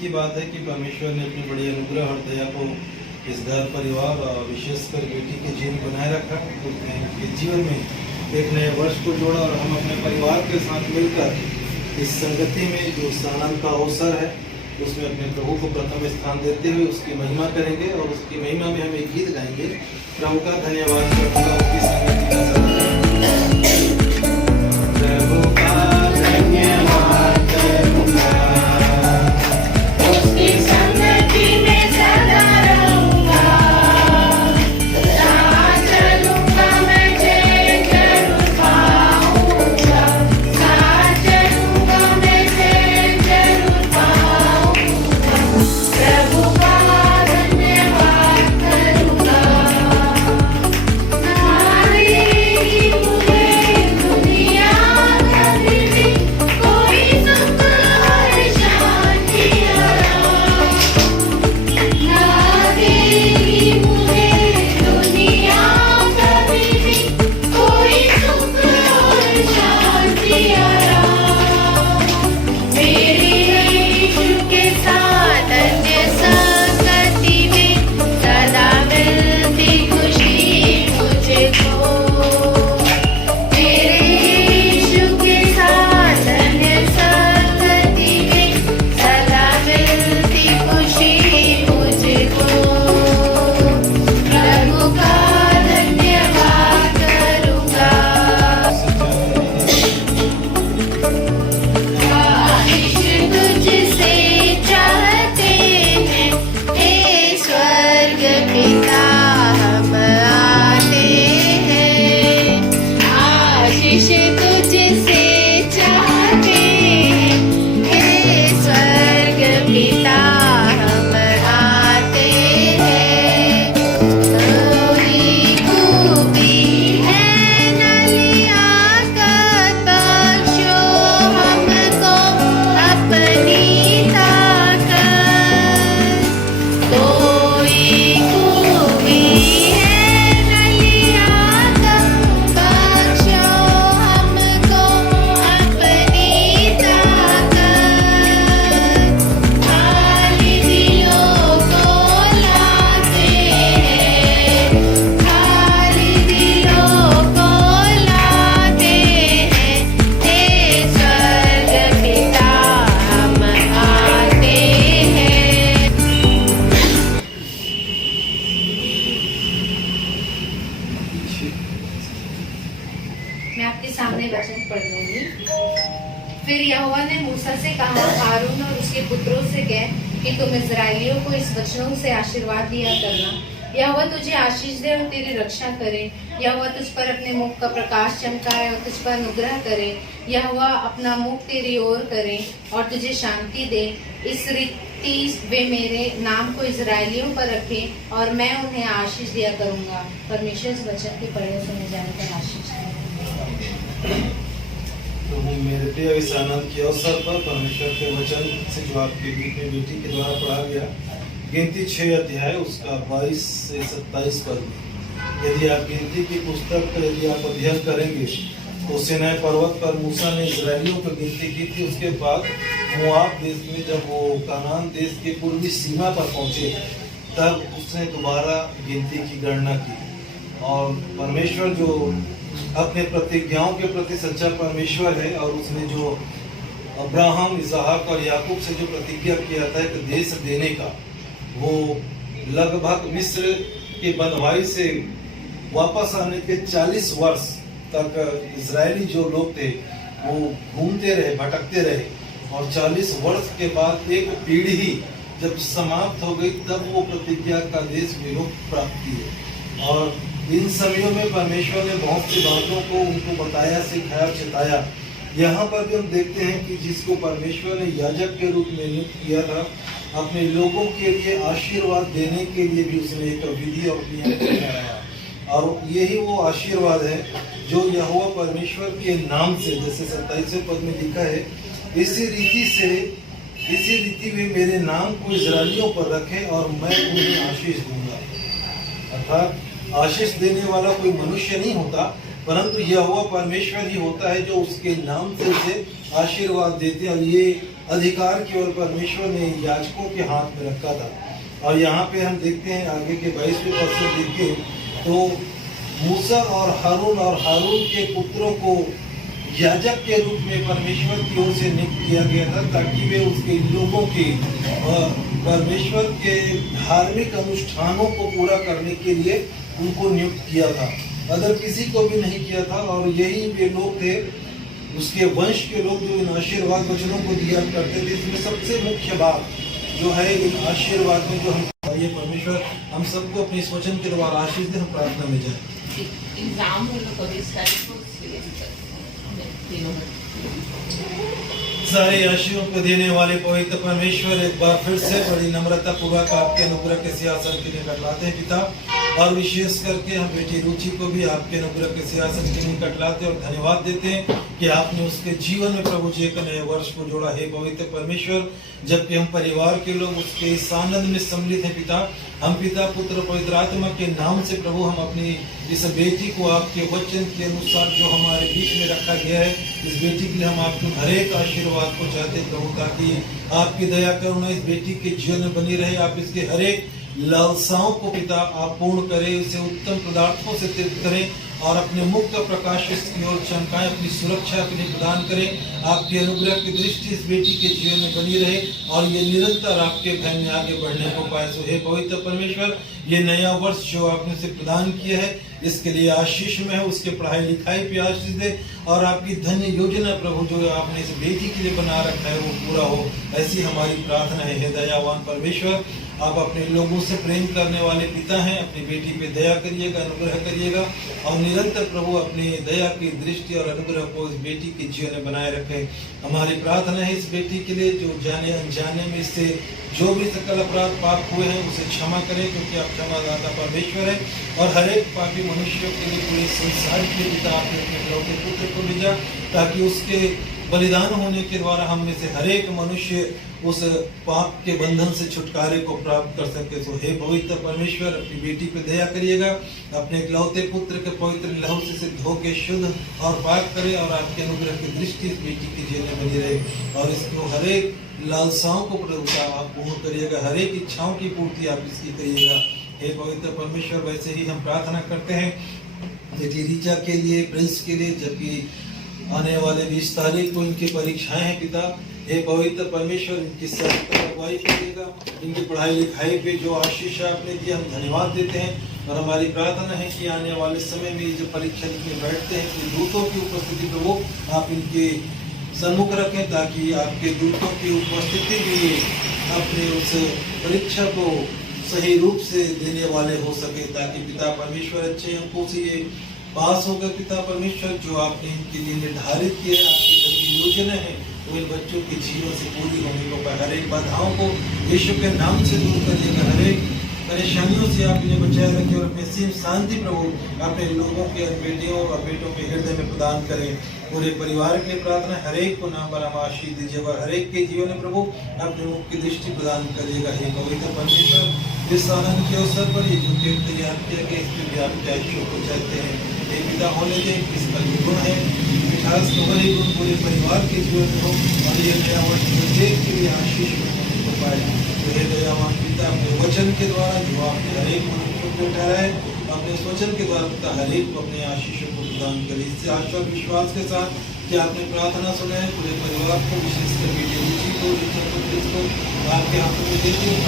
की बात है कि परमेश्वर ने अपनी बड़ी अनुग्रह और दया को इस घर परिवार और विशेषकर बेटी के जीवन बनाए रखा। उसने जीवन में एक नए वर्ष को जोड़ा और हम अपने परिवार के साथ मिलकर इस संगति में जो आनंद का अवसर है उसमें अपने प्रभु को प्रथम स्थान देते हुए उसकी महिमा करेंगे और उसकी महिमा में हम एक गीत गाएंगे। प्रभु का धन्यवाद करूँगा उसकी संगति का साथ। प्रभु का धन्यवाद करूँगा, उसकी संगति में सदा रहूंगा। जहाँ चलूंगा मैं जय जरूर पाऊंगा। जहाँ चलूंगा मैं जय जरूर पाऊंगा। प्रभु का धन्यवाद करूंगा। नारी मुझे दुनिया कभी भी कोई सुख और शांति ना देगी। मुझे दुनिया कभी भी कोई सुख और शांति मेरे यीशु के साथ अन्य संगति में सदा मिलती खुशी मुझको। मेरे यीशु के साथ अन्य संगति में सदा मिलती खुशी मुझको। प्रभु का धन्यवाद करूंगा। आशीष तुझसे चाहते हैं हे स्वर्ग पिता, हम आते हैं। आशीष तुझसे चाहते हैं हे स्वर्ग पिता, हम आते हैं। थोड़ी खूबी है नलिया कर बख्शो हमको अपनी ताकत। कोई खूबी है नलिया कर बख्शो हमको अपनी ताकत। खाली दिलों को लाते हैं, खाली दिलों को लाते हैं हे स्वर्ग पिता, हम आते हैं। मैं आपके सामने वचन पढ़ लूंगी। फिर यहोवा ने मूसा से कहा, हारून और उसके पुत्रों से कह कि तुम इस्राएलियों को इस वचनों से आशीर्वाद दिया करना। यहोवा तुझे आशीष दे और तेरी रक्षा करे। यहोवा तुझ पर अपने मुख का प्रकाश चमकाए और तुझ पर अनुग्रह करे। यहोवा अपना मुख तेरी ओर करे और तुझे शांति दे। इस रीति वे मेरे नाम को इस्राएलियों पर रखें और मैं उन्हें आशीष दिया करूंगा। परमेश्वर इस वचन के पढ़े सुने जाने पर आशीष दे। प्रभु मेरे प्रिय इस आनंद के अवसर पर परमेश्वर के वचन से जो आपके बीच में बेटी के द्वारा पढ़ा गया, गिनती 6 अध्याय उसका 22 से 27 पद। यदि आप गिनती की पुस्तक का यदि आप अध्ययन करेंगे तो सिनाई पर्वत पर मूसा ने इजरायलियों की गिनती की थी। उसके बाद मोआब देश में जब वो कनान देश के पूर्वी सीमा पर पहुंचे तब उसने दोबारा गिनती की गणना की। और परमेश्वर जो अपने प्रतिज्ञाओं के प्रति सच्चा परमेश्वर है और उसने जो अब्राहम, इसहाक और याकूब से जो प्रतिज्ञा किया था एक देश देने का, वो लगभग मिस्र के बंधुआई से वापस आने के 40 वर्ष तक इजरायली जो लोग थे वो घूमते रहे, भटकते रहे। और 40 वर्ष के बाद एक पीढ़ी जब समाप्त हो गई तब वो प्रतिज्ञा का देश विमुक्त प्राप्त किए। और इन समयों में परमेश्वर ने बहुत सी बातों को उनको बताया, सिखाया, चिताया। यहाँ पर भी हम देखते हैं कि जिसको परमेश्वर ने याजक के रूप में नियुक्त किया था, अपने लोगों के लिए आशीर्वाद देने के लिए भी उसने एक विधि और नियम बनाया। और यही वो आशीर्वाद है जो यहोवा परमेश्वर के नाम से, जैसे 27वें पद में लिखा है, इसी रीति वे मेरे नाम को इजरायलियों पर रखें और मैं उन्हें आशीष दूंगा। अर्थात आशीष देने वाला कोई मनुष्य नहीं होता, परंतु यहोवा परमेश्वर ही होता है जो उसके नाम से उसे आशीर्वाद देते हैं। और ये अधिकार केवल परमेश्वर ने याजकों के हाथ में रखा था। और यहाँ पे हम देखते हैं आगे के 22वें पद से देखें तो मूसा और हारून के पुत्रों को याजक के रूप में परमेश्वर की ओर से नियुक्त किया गया था, ताकि वे उसके लोगों के परमेश्वर के धार्मिक अनुष्ठानों को पूरा करने के लिए उनको नियुक्त किया था। अगर किसी को भी नहीं किया था। और यही वे लोग थे, उसके वंश के लोग जो इन आशीर्वाद वचनों को दिया करते थे। इसमें सबसे मुख्य बात जो है इन आशीर्वाद में जो हम ये परमेश्वर हम सबको अपने इस वचन के द्वारा आशीष दे। हम प्रार्थना में जाए। सारे आशीषों को देने वाले पवित्र परमेश्वर, एक बार फिर से बड़ी नम्रता पूर्वक आपके अनुग्रह के सिंहासन के निकट लाते हैं पिता। और विशेष करके हम बेटी रुचि को भी आपके अनुग्रह के सिंहासन के निकट लाते और धन्यवाद देते हैं कि आपने उसके जीवन में प्रभु जी एक नए वर्ष को जोड़ा है पवित्र परमेश्वर। जबकि हम परिवार के लोग उसके इस आनंद में सम्मिलित हैं पिता। हम पिता पुत्र पवित्र आत्मा के नाम से प्रभु हम अपनी इस बेटी को आपके वचन के अनुसार जो हमारे बीच में रखा गया है, इस बेटी के लिए हम आपको हर एक आशीर्वाद को चाहते हैं प्रभु, ताकि आपकी दया करुणा इस बेटी के जीवन में बनी रहे। आप इसके हर एक लालसाओं को पिता आप पूर्ण करें, इसे उत्तम पदार्थों से तृप्त करें और अपने मुख का प्रकाश इसकी ओर चमकाएं, अपनी सुरक्षा के लिए प्रदान करें। आपके अनुग्रह की दृष्टि इस बेटी के जीवन में बनी रहे और ये निरंतर आपके भय में आगे बढ़ने को पाए। सो हे पवित्र परमेश्वर, ये नया वर्ष जो आपने से प्रदान किया है इसके लिए आशीष में है, उसके पढ़ाई लिखाई पे आशीष दे और आपकी धन्य योजना प्रभु जो आपने इस बेटी के लिए बना रखा है वो पूरा हो, ऐसी हमारी प्रार्थना है। हे दयावान परमेश्वर, आप अपने लोगों से प्रेम करने वाले पिता हैं, अपनी बेटी पे दया करिएगा, अनुग्रह करिएगा और निरंतर प्रभु अपनी दया की दृष्टि और अनुग्रह को इस बेटी के जीवन में बनाए रखें। हमारी प्रार्थना है इस बेटी के लिए जो जाने अनजाने में इससे जो भी सकल अपराध पाप हुए हैं उसे क्षमा करें, क्योंकि आप क्षमादाता परमेश्वर है। और हर एक पापी मनुष्य के लिए पूरे संसार के पिता आपने अपने लौटे पुत्र को भेजा, ताकि उसके बलिदान होने के द्वारा हम में से हर एक मनुष्य उस पाप के बंधन से छुटकारे को प्राप्त कर सके। तो हे पवित्र परमेश्वर, अपनी बेटी पे दया करिएगा, अपने इकलौते पुत्र के पवित्र लहू से धो के शुद्ध और पाक करे और आपके अनुग्रह की दृष्टि इस बेटी के जीवन में बनी रहे और इसको हर एक लालसाओं को प्रभुता आप पूर्ण करिएगा, हर एक इच्छाओं की पूर्ति आप इसकी करिएगा। हे पवित्र परमेश्वर, वैसे ही हम प्रार्थना करते हैं बेटी रीचा के लिए, प्रिंस के लिए, जबकि आने वाले 20 तारीख को इनकी परीक्षाएं हैं पिता। हे पवित्र परमेश्वर, इनकी सब अगुवाई करिएगा, इनकी पढ़ाई लिखाई पे जो आशीष आपने दिया हम धन्यवाद देते हैं। और हमारी प्रार्थना है कि आने वाले समय में जो परीक्षा लिखने बैठते हैं कि दूतों की उपस्थिति प्रभु आप इनके सम्मुख रखें, ताकि आपके दूतों की उपस्थिति भी अपने उस परीक्षा को सही रूप से देने वाले हो सके, ताकि पिता परमेश्वर अच्छे अंकों से ये पास होकर पिता परमेश्वर जो आपने इनके लिए निर्धारित किया है, आपकी योजना है वो इन बच्चों के जीवन से पूरी होने को पाए। हर एक बाधाओं को यीशु के नाम से दूर करिएगा, हर एक परेशानियों से आप इन्हें बचाए रखें और अपने सीम शांति प्रभु अपने लोगों के बेटियों और बेटों के हृदय में प्रदान करें। पूरे परिवार के लिए प्रार्थना, हर एक को नाम पर आशीष दीजिएगा, हर एक के जीवन में प्रभु अपने मुख की दृष्टि प्रदान करिएगा। हे पवित्र परमेश्वर, इस आनंद के अवसर पर ये जो केक तैयार किया गया इसमें भी आप आशीषों को चाहते हैं। हे पिता होने दे, इसका गुण है मिठास तो वही गुण पूरे परिवार के जीवन में हो और ये नया वर्ष प्रत्येक के लिए आशीष होने को पाए। तो हे दयावान पिता, अपने वचन के द्वारा जो आपने हर एक मनुष्य को ठहराया है, अपने इस वचन के द्वारा पिता हर एक को अपने आशीषों को प्रदान करें। इससे आशा और विश्वास के साथ कि आपने प्रार्थना सुना है, पूरे परिवार को विशेषकर बेटी रुचि को, इसको आपके हाथों में देते हैं,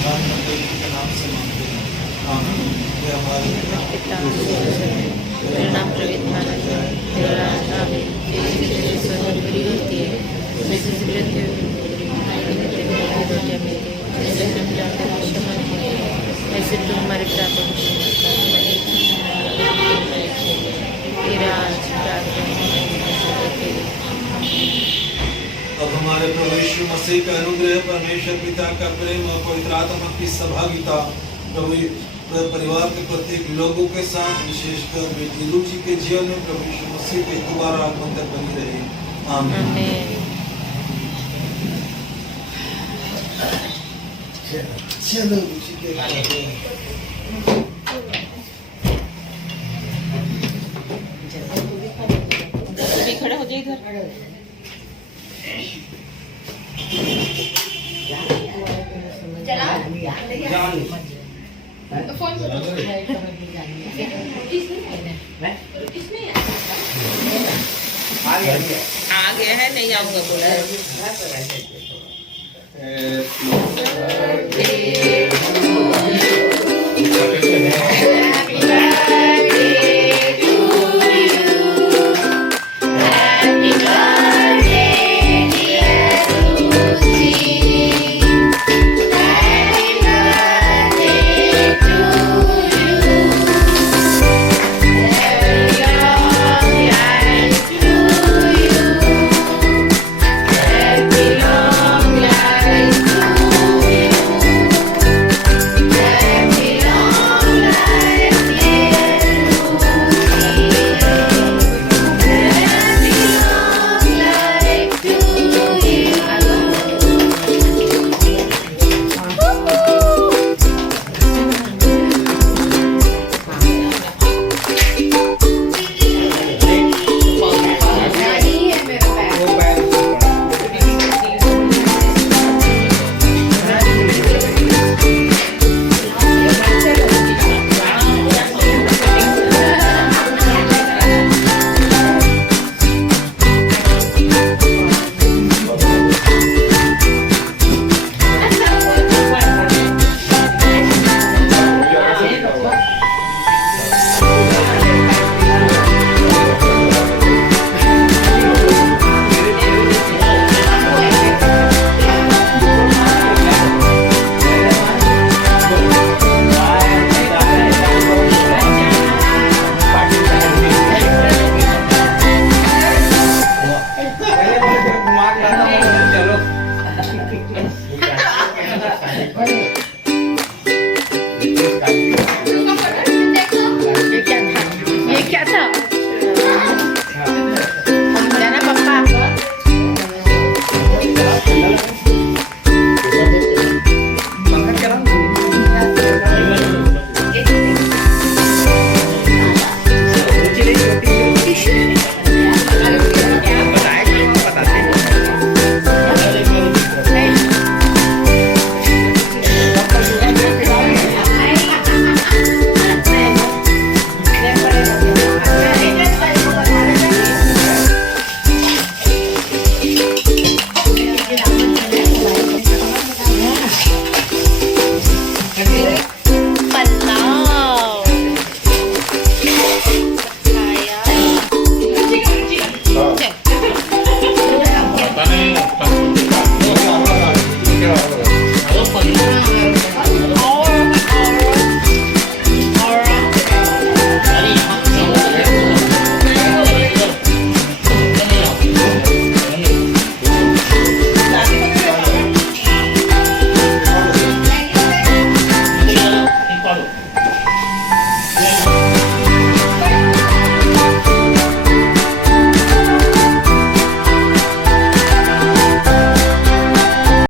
प्रार्थना के नाम से मांगते हैं, आमीन। ये हमारे तेरा नाम प्रवीण माना जाए, तेरा राज आवे, तेरी जैसे स्वर्ग पूरी होती है वैसे पृथ्वी रोटियां मिलती है, जैसे हम जाते हैं क्षमा नहीं ऐसे तुम हमारे प्रार्थना तेरा अब हमारे प्रभु यीशु मसीह का अनुग्रह, परमेश्वर पिता का प्रेम और पवित्र आत्मा की सहभागिता प्रभु परिवार के प्रत्येक लोगों के साथ, विशेषकर बेटी रुचि के जीवन में प्रभु यीशु मसीह के दोबारा आगमन तक बनी रहे। आमीन। चलो रुचि के आगे है नहीं आऊंगा बोला Happy birthday.